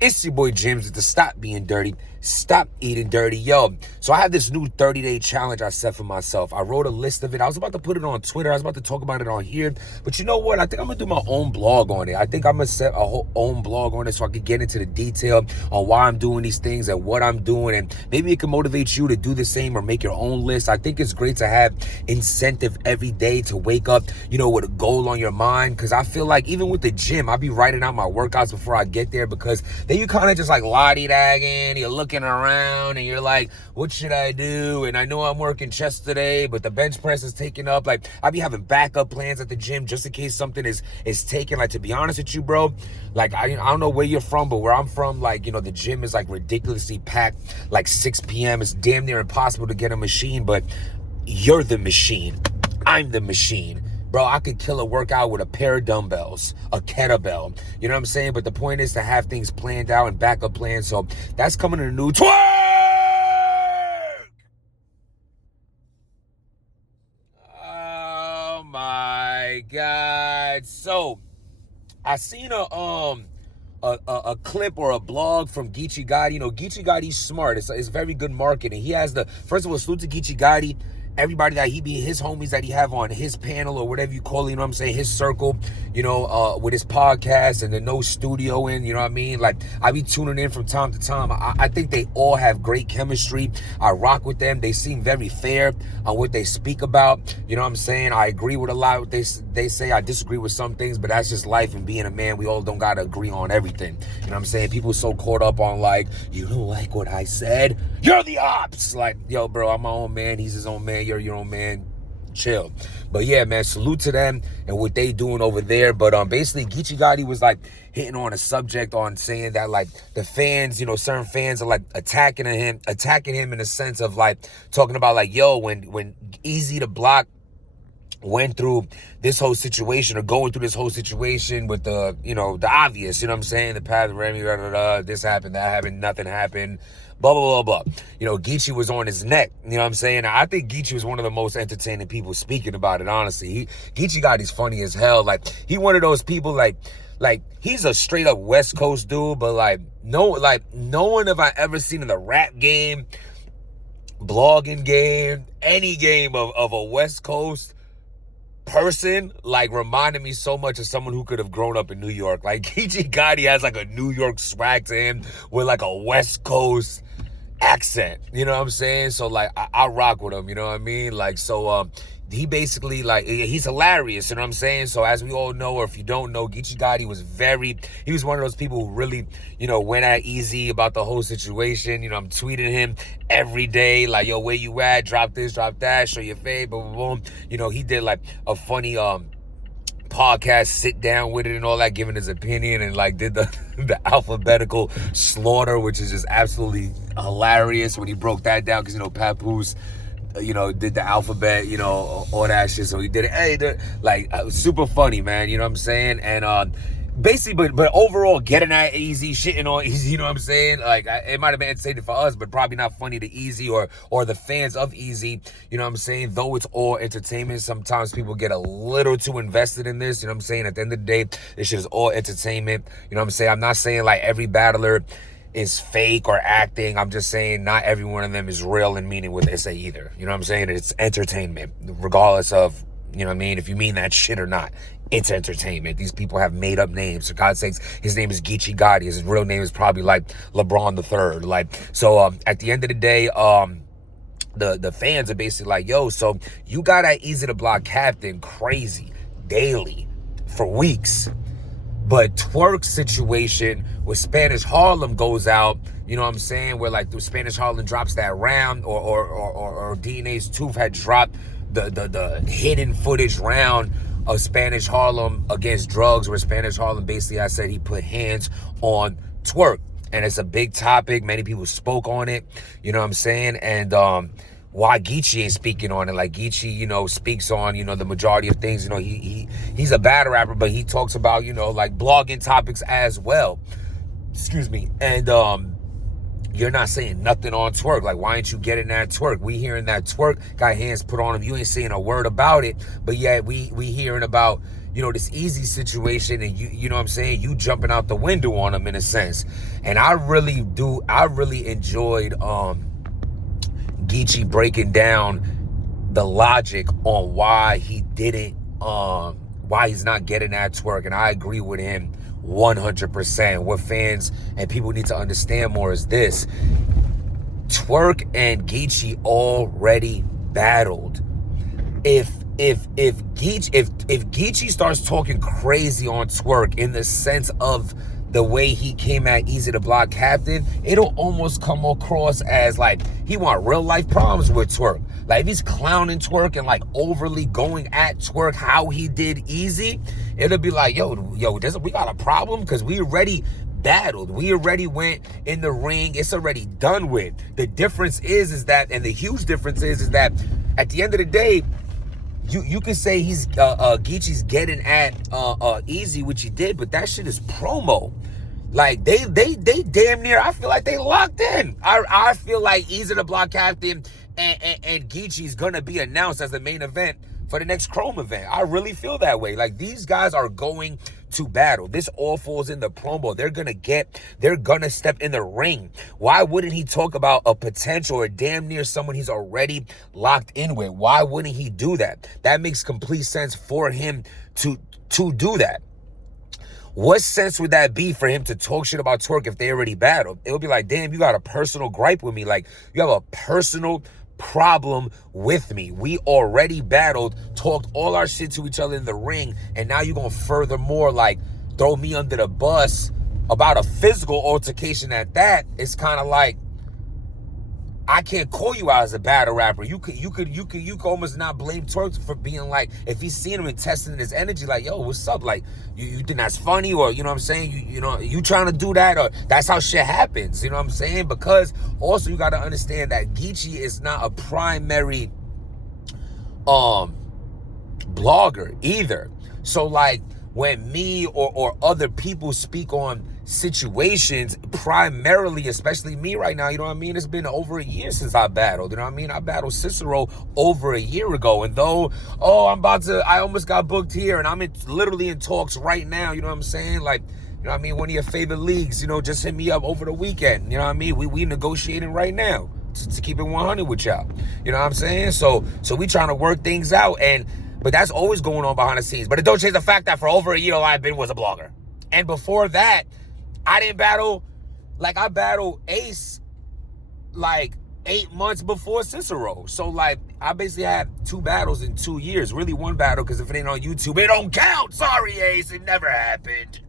It's your boy James with the Stop Being Dirty, Stop Eating Dirty. Yo, so I have this new 30-day challenge I set for myself. I wrote a list of it. I was about to put it on Twitter. I was about to talk about it on here. But you know what? I think I'm going to do my own blog on it. I think I'm going to set a whole own blog on it so I can get into the detail on why I'm doing these things and what I'm doing. And maybe it can motivate you to do the same or make your own list. I think it's great to have incentive every day to wake up, with a goal on your mind. Because I feel like even with the gym, I'll be writing out my workouts before I get there, because then you kind of just like lottie-dagging, you're looking around and you're like, what should I do? And I know I'm working chest today, but the bench press is taking up. Like, I be having backup plans at the gym just in case something is taken. Like, to be honest with you, bro, like, I don't know where you're from, but where I'm from, like, the gym is like ridiculously packed. Like 6 p.m. It's damn near impossible to get a machine, but you're the machine. I'm the machine. Bro, I could kill a workout with a pair of dumbbells, a kettlebell. You know what I'm saying? But the point is to have things planned out and backup plans. So that's coming in a new Twerk! Oh my God. So I seen a clip or a blog from Gichigadi. Gichigadi's smart. It's very good marketing. He has first of all, salute to Gichigadi. Everybody that his homies that he have on his panel or whatever you call it, his circle, with his podcast and the no studio in, you know what I mean? Like, I be tuning in from time to time. I think they all have great chemistry. I rock with them. They seem very fair on what they speak about. You know what I'm saying? I agree with a lot of what they say. I disagree with some things, but that's just life and being a man. We all don't got to agree on everything. You know what I'm saying? People so caught up on like, you don't like what I said? You're the ops. Like, yo, bro, I'm my own man. He's his own man. You're your own man. Chill. But yeah, man, salute to them and what they doing over there. But basically Gichigadi was like hitting on a subject on saying that like the fans, certain fans are like attacking him in the sense of like talking about like, yo, when EAZY the Block went through this whole situation or going through this whole situation with the obvious, you know what I'm saying? The path of Remy, this happened, that happened, nothing happened, blah, blah, blah, blah. Geechee was on his neck, you know what I'm saying? I think Geechee was one of the most entertaining people speaking about it, honestly. Gichigadi's funny as hell. Like, he one of those people, like he's a straight up West Coast dude, but no one have I ever seen in the rap game, blogging game, any game of a West Coast person like reminded me so much of someone who could have grown up in New York. Like, Gichigadi has like a New York swag to him with like a West Coast accent, you know what I'm saying? So like I rock with him, you know what I mean? Like, so he basically, like, he's hilarious, you know what I'm saying? So as we all know, or if you don't know, Gichigadi he was one of those people who really, went at EAZY about the whole situation. I'm tweeting him every day, like, yo, where you at? Drop this, drop that, show your face, boom, boom, boom. He did like a funny podcast, sit down with it and all that, giving his opinion, and like did the alphabetical slaughter, which is just absolutely hilarious when he broke that down, because Papoose did the alphabet, all that shit. So he did it. Hey, like, super funny, man. You know what I'm saying? And basically, but overall, getting at EAZY, shitting on EAZY, you know what I'm saying? Like, it might have been entertaining for us, but probably not funny to EAZY or the fans of EAZY. You know what I'm saying? Though it's all entertainment, sometimes people get a little too invested in this. You know what I'm saying? At the end of the day, this shit is all entertainment. You know what I'm saying? I'm not saying like every battler is fake or acting. I'm just saying not every one of them is real and meaning what they say either. You know what I'm saying? It's entertainment, regardless of, you know what I mean, if you mean that shit or not. It's entertainment. These people have made up names. For God's sakes, his name is Gichigadi. His real name is probably like LeBron III. Like, so at the end of the day, the fans are basically like, yo, so you got that EAZY the Block captain crazy daily for weeks. But Twerk's situation with Spanish Harlem goes out, you know what I'm saying, where like the Spanish Harlem drops that round, or DNA's Tooth had dropped the hidden footage round of Spanish Harlem against drugs, where Spanish Harlem basically, I said, he put hands on Twerk. And it's a big topic. Many people spoke on it, you know what I'm saying? And why Geechee ain't speaking on it. Like, Geechee, speaks on, the majority of things. He's a battle rapper, but he talks about, like blogging topics as well. Excuse me. And you're not saying nothing on Twerk. Like, why ain't you getting that Twerk? We hearing that Twerk got hands put on him. You ain't saying a word about it, but yet we hearing about, you know, this EAZY situation, and you know what I'm saying, you jumping out the window on him in a sense. And I really enjoyed Geechee breaking down the logic on why he didn't, why he's not getting that Twerk. And I agree with him 100%. What fans and people need to understand more is this: Twerk and Geechee already battled. If Geechee starts talking crazy on Twerk in the sense of the way he came at EAZY the Block Captain, it'll almost come across as like he want real life problems with Twerk. Like if he's clowning Twerk and like overly going at Twerk how he did EAZY, it'll be like, yo, we got a problem because we already battled. We already went in the ring. It's already done with. The difference is that, and the huge difference is that at the end of the day, you could say he's Geechee's getting at EAZY, which he did, but that shit is promo. Like they damn near, I feel like they locked in. I feel like EAZY the Block Captain and Geechee's gonna be announced as the main event for the next Chrome event. I really feel that way. Like these guys are going to battle. This all falls in the promo. They're gonna step in the ring. Why wouldn't he talk about a potential or damn near someone he's already locked in with? Why wouldn't he do that? That makes complete sense for him to do that. What sense would that be for him to talk shit about Twerk if they already battled? It would be like, damn, you got a personal gripe with me. Like you have a personal problem with me. We already battled, talked all our shit to each other in the ring, and now you're gonna furthermore like throw me under the bus about a physical altercation at that. It's kind of like, I can't call you out as a battle rapper. You could almost not blame Twerk for being like, if he's seeing him and testing his energy, like, yo, what's up? Like, you think that's funny, or you know what I'm saying? You know, you trying to do that, or that's how shit happens. You know what I'm saying? Because also you got to understand that Geechee is not a primary blogger either. So like when me or other people speak on situations, primarily, especially me right now, you know what I mean? It's been over a year since I battled, you know what I mean? I battled Cicero over a year ago, and though, I almost got booked here, and I'm literally in talks right now, you know what I'm saying? Like, you know what I mean? One of your favorite leagues, you know, just hit me up over the weekend, you know what I mean? We negotiating right now to keep it 100 with y'all, you know what I'm saying? So we trying to work things out, but that's always going on behind the scenes. But it don't change the fact that for over a year, all I've been was a blogger. And before that, I didn't battle, like I battled Ace like 8 months before Cicero. So like I basically had 2 battles in 2 years. Really 1 battle, because if it ain't on YouTube, it don't count. Sorry, Ace, it never happened.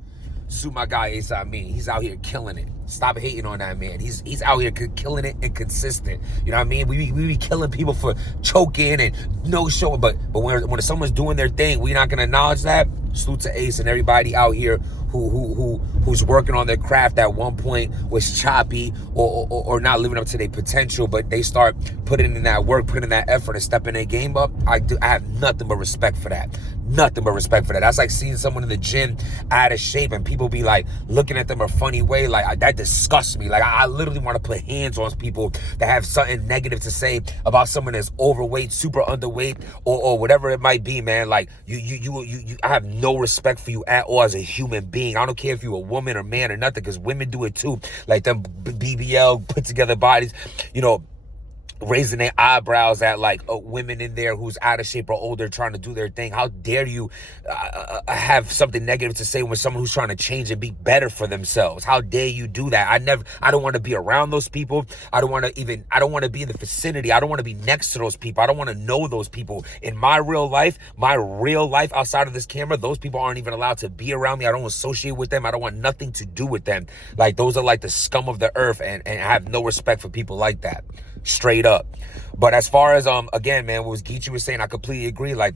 Sue my guy Ace, I mean, he's out here killing it. Stop hating on that man. He's out here killing it and consistent. You know what I mean? We be killing people for choking and no showing, but when someone's doing their thing, we're not gonna acknowledge that. Salute to Ace and everybody out here who's working on their craft at one point was choppy or not living up to their potential, but they start putting in that work, putting in that effort, and stepping their game up. I have nothing but respect for that. Nothing but respect for that. That's like seeing someone in the gym out of shape and people be like looking at them a funny way. Like that disgusts me. Like I literally want to put hands on people that have something negative to say about someone that's overweight, super underweight, or whatever it might be, man. Like you I have no respect for you at all as a human being. I don't care if you're a woman or man or nothing, because women do it too. Like them BBL put together bodies, you know, raising their eyebrows at like women in there who's out of shape or older trying to do their thing. How dare you have something negative to say when someone who's trying to change and be better for themselves? How dare you do that? I don't want to be around those people. I don't want to be in the vicinity. I don't want to be next to those people. I don't want to know those people. In my real life outside of this camera, those people aren't even allowed to be around me. I don't associate with them. I don't want nothing to do with them. Like those are like the scum of the earth, and I have no respect for people like that. Straight up. But as far as again, man, what Geechee was saying, I completely agree. Like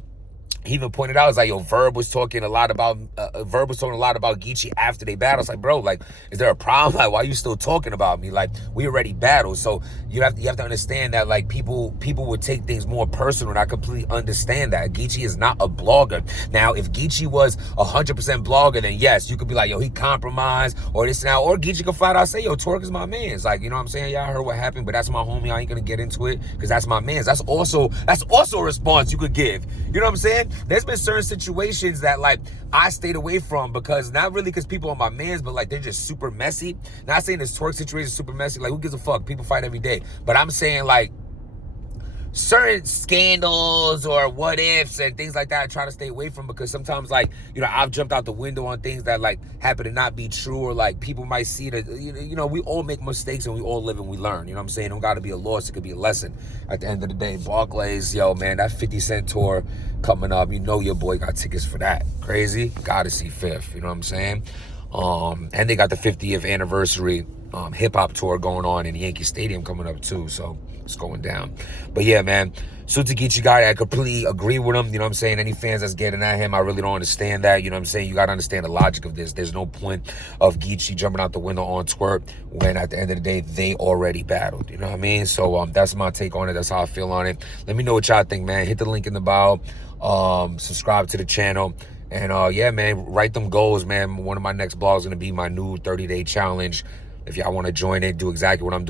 he even pointed out, it's like, yo, Verb was talking a lot about Geechee after they battled. It's like, bro, like, is there a problem? Like, why are you still talking about me? Like, we already battled. So you have to understand that, like, people would take things more personal, and I completely understand that. Geechee is not a blogger. Now, if Geechee was 100% blogger, then yes, you could be like, yo, he compromised, or this and that, or Geechee could flat out say, yo, Twerk is my man. It's like, you know what I'm saying? Yeah, I heard what happened, but that's my homie. I ain't gonna get into it because that's my man. That's also a response you could give. You know what I'm saying? there's been certain situations that like I stayed away from because not really because people are my mans, but like they're just super messy. Not saying this Twerk situation is super messy. Like who gives a fuck? People fight every day. But I'm saying like certain scandals or what ifs and things like that I try to stay away from because sometimes like, you know, I've jumped out the window on things that like happen to not be true or like people might see that, you know, we all make mistakes and we all live and we learn, you know what I'm saying? It don't got to be a loss, it could be a lesson at the end of the day. Barclays, yo, man, that 50 Cent tour coming up, you know your boy got tickets for that. Crazy? Gotta see Fifth, you know what I'm saying? And they got the 50th anniversary hip-hop tour going on in Yankee Stadium coming up too, so it's going down. But yeah, man, Suta Gichigadi, I completely agree with him, you know what I'm saying? Any fans that's getting at him, I really don't understand that, you know what I'm saying? You gotta understand the logic of this. There's no point of Geechee jumping out the window on Twerk when at the end of the day, they already battled, you know what I mean? So that's my take on it, that's how I feel on it. Let me know what y'all think, man. Hit the link in the bio, subscribe to the channel. And yeah, man, write them goals, man. One of my next blogs is gonna be my new 30-day challenge. If y'all want to join it, do exactly what I'm doing.